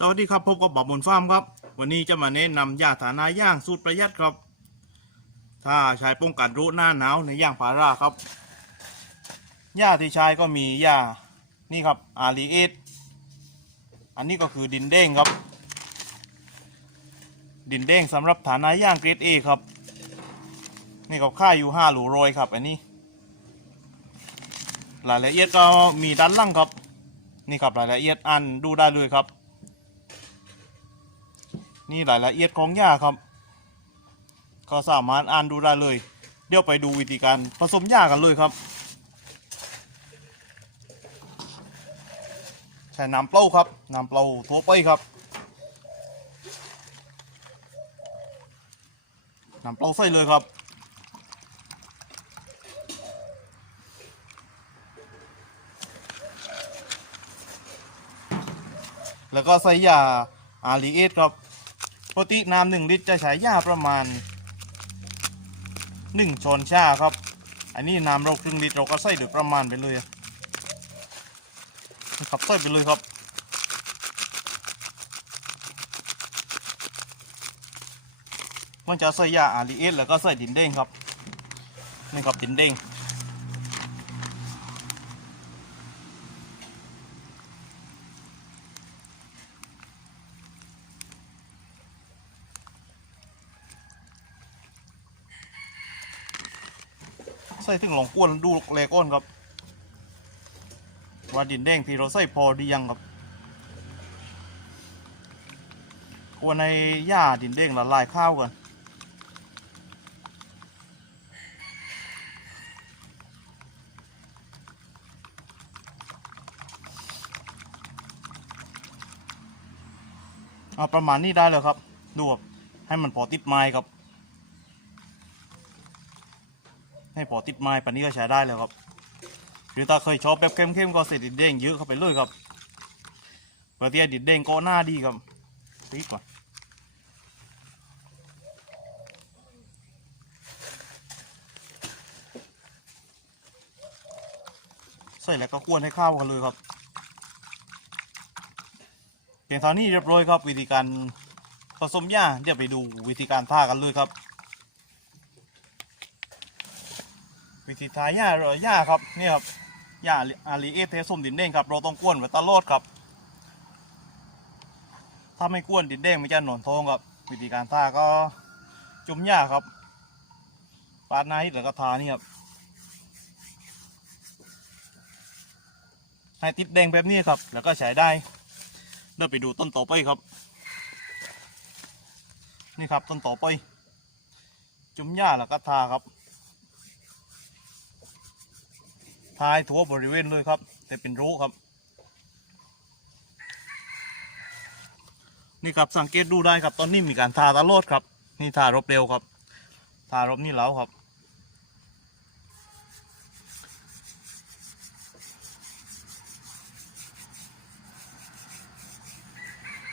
สวัสดีครับพบกับบ่าวบนฟาร์มครับ วันนี้จะมาแนะนำยาฐานาย่างสูตรประหยัดครับ ถ้าใช้ป้องกันโรคหน้าหนาวในย่างพาราครับยาที่ใช้ก็มียานี่ครับอารีเอสอันนี้ก็คือดินเด้งครับ ดินเด้งสำหรับฐานาย่างเกรดเอครับ นี่ก็ค่าอยู่ห้าหลูโรยครับ อันนี้รายละเอียดก็มีด้านล่างครับ นี่ครับรายละเอียดอ่านดูได้เลยครับ นี่รายละเอียดของยาครับ ก็สามารถอ่านดูได้เลย เดี๋ยวไปดูวิธีการผสมยากันเลยครับ ใช้น้ำเปล่าครับน้ำเปล่าทั่วไปครับน้ำเปล่าใส่เลยครับแล้วก็ใส่ยาอารีเอสครับ ปกติน้ำหนึ่งลิตรจะใช้ยาประมาณหนึ่งช้อนชาครับ อันนี้น้ำเราครึ่งลิตรเราก็ใส่โดยประมาณไปเลยครับใส่ไปเลยครับมันจะใส่ยาอารีเอสแล้วก็ใส่ดินเด้งครับนี่ครับดินเด้ง ใส่ถึงหลงก้วนดูแลก้นครับว่าดินแดงที่เราใส่พอดียังครับควรในหญ้าดินแดงละลายข้าวกันเอาประมาณนี้ได้เลยครับ ดูแบบให้มันพอติดไม้ครับ ให้พอติดไม้ปันนี้ก็ใช้ได้แล้วครับ หรือถ้าเคยชอบแบบเข้มๆก็ใส่ดินเด้งเยอะเข้าไปเลยครับปกติดินเด้งก็หน้าดีครับตีก่อนใส่แล้วก็กวนให้เข้ากันเลยครับเพียงเท่านี้เรียบร้อยครับ วิธีการผสมหญ้าเดี๋ยวไปดูวิธีการท่ากันเลยครับ วิธีทายหญ้าเหรอหญ้าครับนี่ครับหญ้าอารีเอเทสมดินเด้งครับเราต้องกวนไว้ตลอดครับ ถ้าไม่กวนดินเด้งมันจะหนอนทองครับ วิธีการทาก็จุ่มหญ้าครับปาดไนท์แล้วก็ทานี่ครับให้ติดแดงแบบนี้ครับ แล้วก็ใช้ได้เดี๋ยวไปดูต้นต่อไปครับ นี่ครับต้นต่อไป จุ่มหญ้าแล้วก็ทาครับ ทายทั่วบริเวณเลยครับ แต่เป็นรูครับ นี่ครับสังเกตดูได้ครับ ตอนนี้มีการทาตลอดครับ นี่ทารบเร็วครับ ทารบนี่แล้วครับ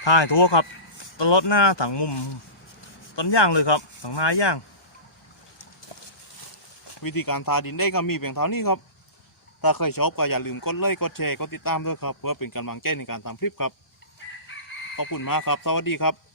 ทายทั่วครับตลอดหน้าถังมุมต้นย่างเลยครับถังหน้าย่าง วิธีการทาดินได้ก็มีเพียงเท่านี้ครับ ถ้าเคยชอบก็อย่าลืมกดไลค์กดแชร์กดติดตามด้วยครับ เพื่อเป็นกำลังใจในการทำคลิปครับ ขอบคุณมากครับ สวัสดีครับ